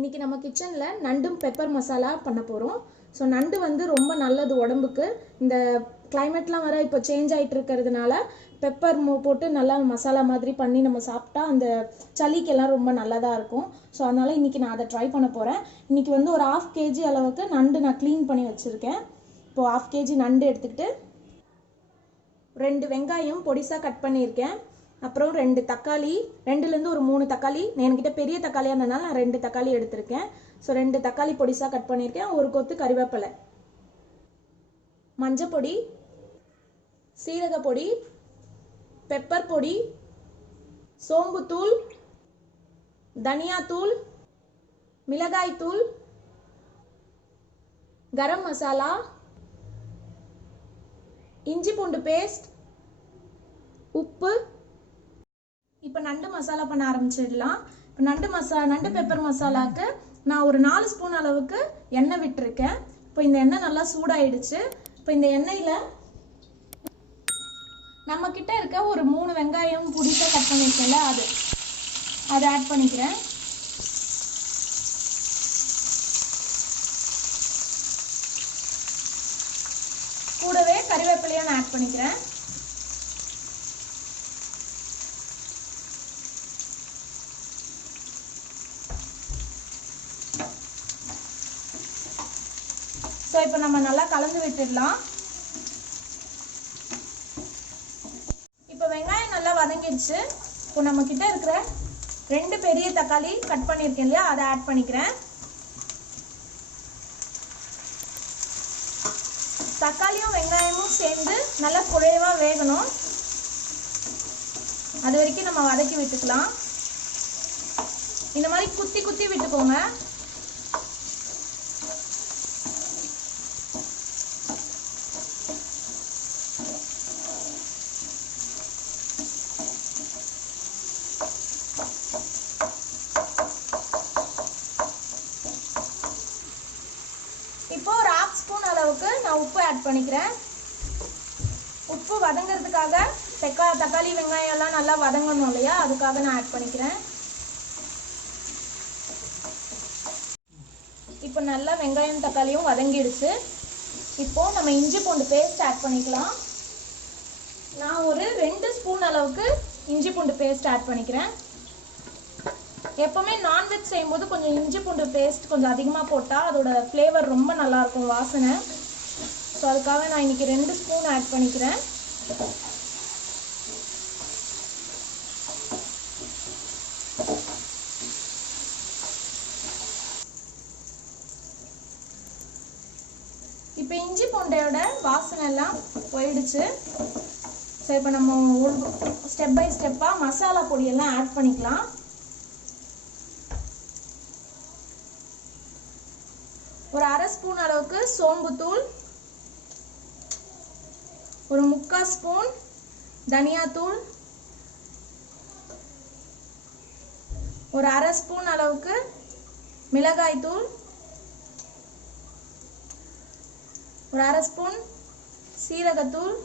இன்னைக்கு நம்ம கிச்சன்ல நண்டும் பெப்பர் மசாலா பண்ண போறோம். ஸோ நண்டு வந்து ரொம்ப நல்லது உடம்புக்கு. இந்த கிளைமேட்லாம் வர இப்போ சேஞ்ச் ஆகிட்டு இருக்கிறதுனால பெப்பர் போட்டு நல்லா மசாலா மாதிரி பண்ணி நம்ம சாப்பிட்டா அந்த சளிக்கெல்லாம் ரொம்ப நல்லதாக இருக்கும். ஸோ அதனால் இன்றைக்கி நான் அதை ட்ரை பண்ண போகிறேன். இன்றைக்கி வந்து ஒரு 1/2 kg அளவுக்கு நண்டு நான் க்ளீன் பண்ணி வச்சுருக்கேன். இப்போது 1/2 kg நண்டு எடுத்துக்கிட்டு 2 வெங்காயம் பொடிசாக கட் பண்ணியிருக்கேன். அப்புறம் 2 தக்காளி, 2லேருந்து ஒரு 3 தக்காளி. என்கிட்ட பெரிய தக்காளியாக இருந்ததுனால நான் 2 தக்காளி எடுத்திருக்கேன். ஸோ 2 தக்காளி பொடிசாக கட் பண்ணியிருக்கேன். ஒரு கொத்து கறிவேப்பிலை, மஞ்சள் பொடி, சீரக பொடி, பெப்பர் பொடி, சோம்புத்தூள், தனியாத்தூள், மிளகாய்த்தூள், கரம் மசாலா, இஞ்சி பூண்டு பேஸ்ட், உப்பு. இப்போ நண்டு மசாலா பண்ண ஆரம்பிச்சிடலாம். இப்போ நண்டு பெப்பர் மசாலாவுக்கு நான் ஒரு 4 ஸ்பூன் அளவுக்கு எண்ணெய் விட்டுருக்கேன். இப்போ இந்த எண்ணெய் நல்லா சூடாயிடுச்சு. இப்போ இந்த எண்ணெயில் நம்ம கிட்ட இருக்க ஒரு 3 வெங்காயம் பொடிசாக கட் பண்ணியிருக்கேன்ல அதை ஆட் பண்ணிக்கிறேன். கூடவே கறிவேப்பிலையை நான் ஆட் பண்ணிக்கிறேன். ஸோ இப்போ நம்ம நல்லா கலந்து விட்டுடலாம். இப்போ வெங்காயம் நல்லா வதங்கிடுச்சு. இப்போ நம்ம கிட்ட இருக்கிற 2 பெரிய தக்காளி கட் பண்ணியிருக்கேன் இல்லையா, அதை ஆட் பண்ணிக்கிறேன். தக்காளியும் வெங்காயமும் சேர்ந்து நல்லா குழைவாக வேகணும். அது வரைக்கும் நம்ம வதக்கி விட்டுக்கலாம். இந்த மாதிரி குத்தி குத்தி விட்டுக்கோங்க. இப்போ ஒரு 1/2 ஸ்பூன் அளவுக்கு நான் உப்பு ஆட் பண்ணிக்கிறேன். உப்பு வதங்கிறதுக்காக தக்காளி வெங்காயம் எல்லாம் நல்லா வதங்கணும் இல்லையா, அதுக்காக நான் ஆட் பண்ணிக்கிறேன். இப்போ நல்லா வெங்காயம் தக்காளியும் வதங்கிடுச்சு. இப்போ நம்ம இஞ்சி பூண்டு பேஸ்ட் ஆட் பண்ணிக்கலாம். நான் ஒரு 2 ஸ்பூன் அளவுக்கு இஞ்சி பூண்டு பேஸ்ட் ஆட் பண்ணிக்கிறேன். எப்போவுமே நான்வெஜ் செய்யும்போது கொஞ்சம் இஞ்சி பூண்டு பேஸ்ட் கொஞ்சம் அதிகமாக போட்டால் அதோட ஃப்ளேவர் ரொம்ப நல்லாயிருக்கும், வாசனை. ஸோ அதுக்காக நான் இன்றைக்கி 2 ஸ்பூன் ஆட் பண்ணிக்கிறேன். இப்போ இஞ்சி பூண்டையோட வாசனை எல்லாம் போயிடுச்சு. ஸோ இப்போ நம்ம ஸ்டெப் பை ஸ்டெப்பாக மசாலா பொடியெல்லாம் ஆட் பண்ணிக்கலாம். ஒரு 1/2 ஸ்பூன் அளவுக்கு சோம்புத்தூள், ஒரு 3/4 ஸ்பூன் தனியாத்தூள், ஒரு 1/2 ஸ்பூன் அளவுக்கு மிளகாய்த்தூள், ஒரு 1/2 ஸ்பூன் சீரகத்தூள்,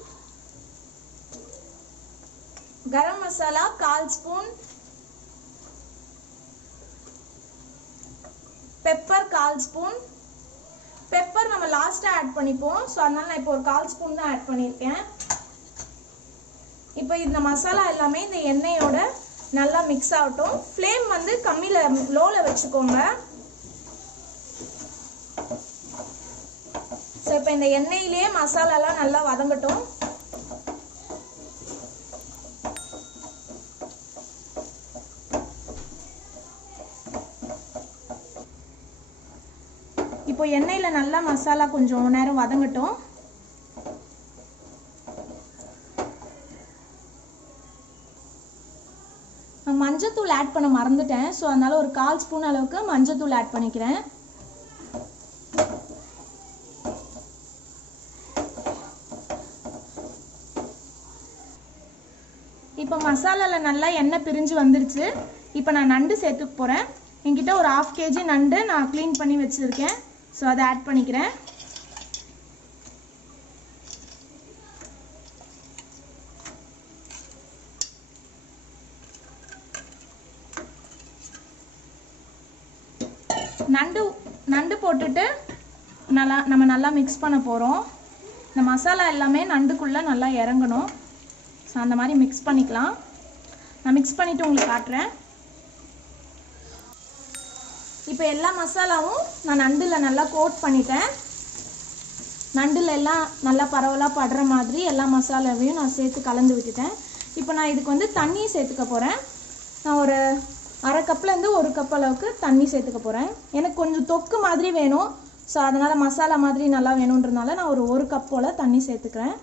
garam masala 1/4 spoon, pepper 1/4 spoon. Pepper நம்ம லாஸ்ட்டாக ஆட் பண்ணிப்போம். ஸோ அதனால நான் இப்போ ஒரு 1/4 ஸ்பூன் தான் ஆட் பண்ணியிருக்கேன். இப்போ இந்த மசாலா எல்லாமே இந்த எண்ணெயோட நல்லா மிக்ஸ் ஆகட்டும். ஃப்ளேம் வந்து லோவில் வச்சுக்கோங்க. ஸோ இப்போ இந்த எண்ணெயிலேயே மசாலாலாம் நல்லா வதங்கட்டும். இப்போ எண்ணெயில் நல்லா மசாலா கொஞ்சம் நேரம் வதங்கட்டும். நான் மஞ்சத்தூள் ஆட் பண்ண மறந்துட்டேன். ஸோ அதனால் ஒரு 1/4 ஸ்பூன் அளவுக்கு மஞ்சத்தூள் ஆட் பண்ணிக்கிறேன். இப்போ மசாலாவில் நல்லா எண்ணெய் பிரிஞ்சு வந்துருச்சு. இப்போ நான் நண்டு சேர்த்துக்க போகிறேன். என்கிட்ட ஒரு 1/2 kg நண்டு நான் க்ளீன் பண்ணி வச்சுருக்கேன். ஸோ அதை ஆட் பண்ணிக்கிறேன். நண்டு போட்டுட்டு நம்ம நல்லா மிக்ஸ் பண்ண போகிறோம். இந்த மசாலா எல்லாமே நண்டுக்குள்ளே நல்லா இறங்கணும். ஸோ அந்த மாதிரி மிக்ஸ் பண்ணிக்கலாம். நான் மிக்ஸ் பண்ணிவிட்டு உங்களுக்கு காட்டுறேன். இப்போ எல்லா மசாலாவும் நான் நண்டில் நல்லா கோட் பண்ணிட்டேன். நண்டில் எல்லாம் நல்லா பரவலாக படுற மாதிரி எல்லா மசாலாவையும் நான் சேர்த்து கலந்து விட்டுட்டேன். இப்போ நான் இதுக்கு வந்து தண்ணி சேர்த்துக்க போகிறேன். நான் ஒரு அரை கப்லேருந்து 1 கப் அளவுக்கு தண்ணி சேர்த்துக்க போகிறேன். எனக்கு கொஞ்சம் தொக்கு மாதிரி வேணும். ஸோ அதனால் மசாலா மாதிரி நல்லா வேணுன்றதுனால நான் ஒரு 1 கப் போல் தண்ணி சேர்த்துக்கிறேன்.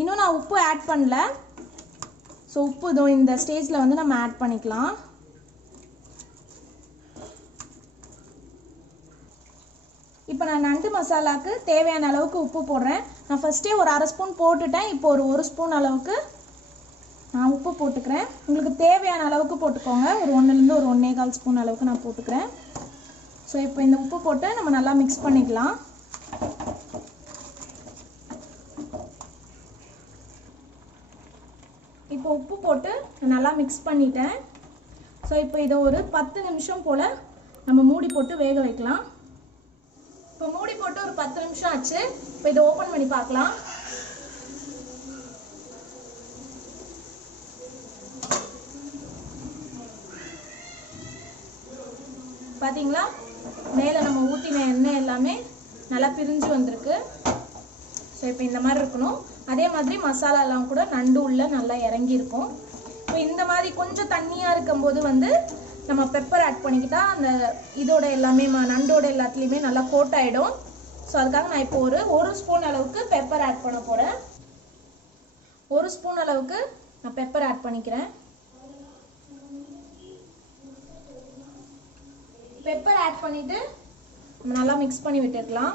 இன்னும் நான் உப்பு ஆட் பண்ணல. ஸோ உப்பு இதோ இந்த ஸ்டேஜில் வந்து நம்ம ஆட் பண்ணிக்கலாம். இப்போ நான் நண்டு மசாலாவுக்கு தேவையான அளவுக்கு உப்பு போடுறேன். நான் ஃபஸ்ட்டே ஒரு அரை ஸ்பூன் போட்டுட்டேன். இப்போ ஒரு 1 ஸ்பூன் அளவுக்கு நான் உப்பு போட்டுக்கிறேன். உங்களுக்கு தேவையான அளவுக்கு போட்டுக்கோங்க. ஒரு 1லேருந்து ஒரு 1.25 ஸ்பூன் அளவுக்கு நான் போட்டுக்கிறேன். ஸோ இப்போ இந்த உப்பு போட்டு நம்ம நல்லா மிக்ஸ் பண்ணிக்கலாம். இப்போ உப்பு போட்டு நல்லா மிக்ஸ் பண்ணிட்டேன். ஸோ இப்போ இதை ஒரு 10 நிமிஷம் போல் நம்ம மூடி போட்டு வேக வைக்கலாம். இப்போ மூடி போட்டு ஒரு 10 நிமிஷம் ஆச்சு. இப்போ இதை ஓப்பன் பண்ணி பார்க்கலாம். பார்த்தீங்களா, மேலே நம்ம ஊற்றின எண்ணெய் எல்லாமே நல்லா பிரிஞ்சு வந்திருக்கு. ஸோ இப்போ இந்த மாதிரி இருக்கணும். அதே மாதிரி மசாலாலாம் கூட நண்டு உள்ள நல்லா இறங்கியிருக்கும். இப்போ இந்த மாதிரி கொஞ்சம் தண்ணியாக இருக்கும்போது வந்து நம்ம பெப்பர் ஆட் பண்ணிக்கிட்டா அந்த இதோட எல்லாமே நண்டோட எல்லாத்துலேயுமே நல்லா கோட் ஆகிடும். ஸோ அதுக்காக நான் இப்போ ஒரு ஸ்பூன் அளவுக்கு பெப்பர் ஆட் பண்ண போகிறேன். 1 ஸ்பூன் அளவுக்கு நான் பெப்பர் ஆட் பண்ணிக்கிறேன். பெப்பர் ஆட் பண்ணிவிட்டு நம்ம நல்லா மிக்ஸ் பண்ணி விட்டுக்கலாம்.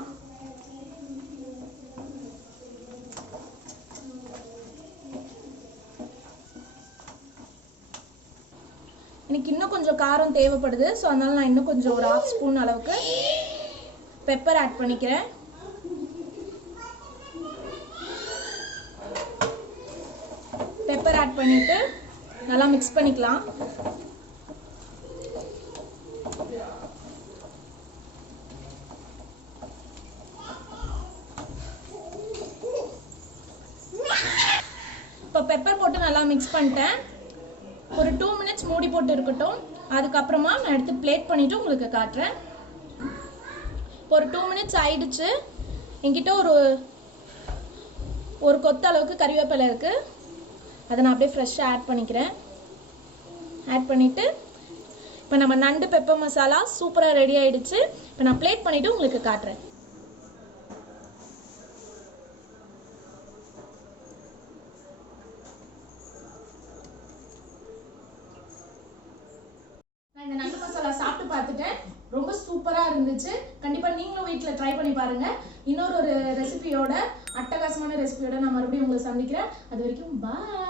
எனக்கு இன்னும் கொஞ்சம் காரம் தேவைப்படுது. ஸோ அதனால நான் இன்னும் கொஞ்சம் ஒரு 1/2 ஸ்பூன் அளவுக்கு பெப்பர் ஆட் பண்ணிக்கிறேன். பெப்பர் ஆட் பண்ணிவிட்டு நல்லா மிக்ஸ் பண்ணிக்கலாம். இப்போ பெப்பர் போட்டு நல்லா மிக்ஸ் பண்ணிட்டேன். ஒரு 2 மினிட்ஸ் மூடி போட்டு இருக்கட்டும். அதுக்கப்புறமா நான் எடுத்து பிளேட் பண்ணிவிட்டு உங்களுக்கு காட்டுறேன். ஒரு 2 மினிட்ஸ் ஆயிடுச்சு. என்கிட்ட ஒரு கொத்து அளவுக்கு கறிவேப்பிலை இருக்குது. அதை நான் அப்படியே ஃப்ரெஷ்ஷாக ஆட் பண்ணிக்கிறேன். ஆட் பண்ணிவிட்டு இப்போ நம்ம நண்டு பெப்பர் மசாலா சூப்பராக ரெடி ஆகிடுச்சு. இப்போ நான் பிளேட் பண்ணிவிட்டு உங்களுக்கு காட்டுறேன். இந்த நண்டு மசாலா சாப்பிட்டு பார்த்துட்டேன். ரொம்ப சூப்பராக இருந்துச்சு. கண்டிப்பாக நீங்களும் வீட்டில் ட்ரை பண்ணி பாருங்கள். இன்னொரு ரெசிபியோட அட்டகாசமான ரெசிபியோட நான் மறுபடியும் உங்களை சந்திக்கிறேன். அது வரைக்கும் பாய்.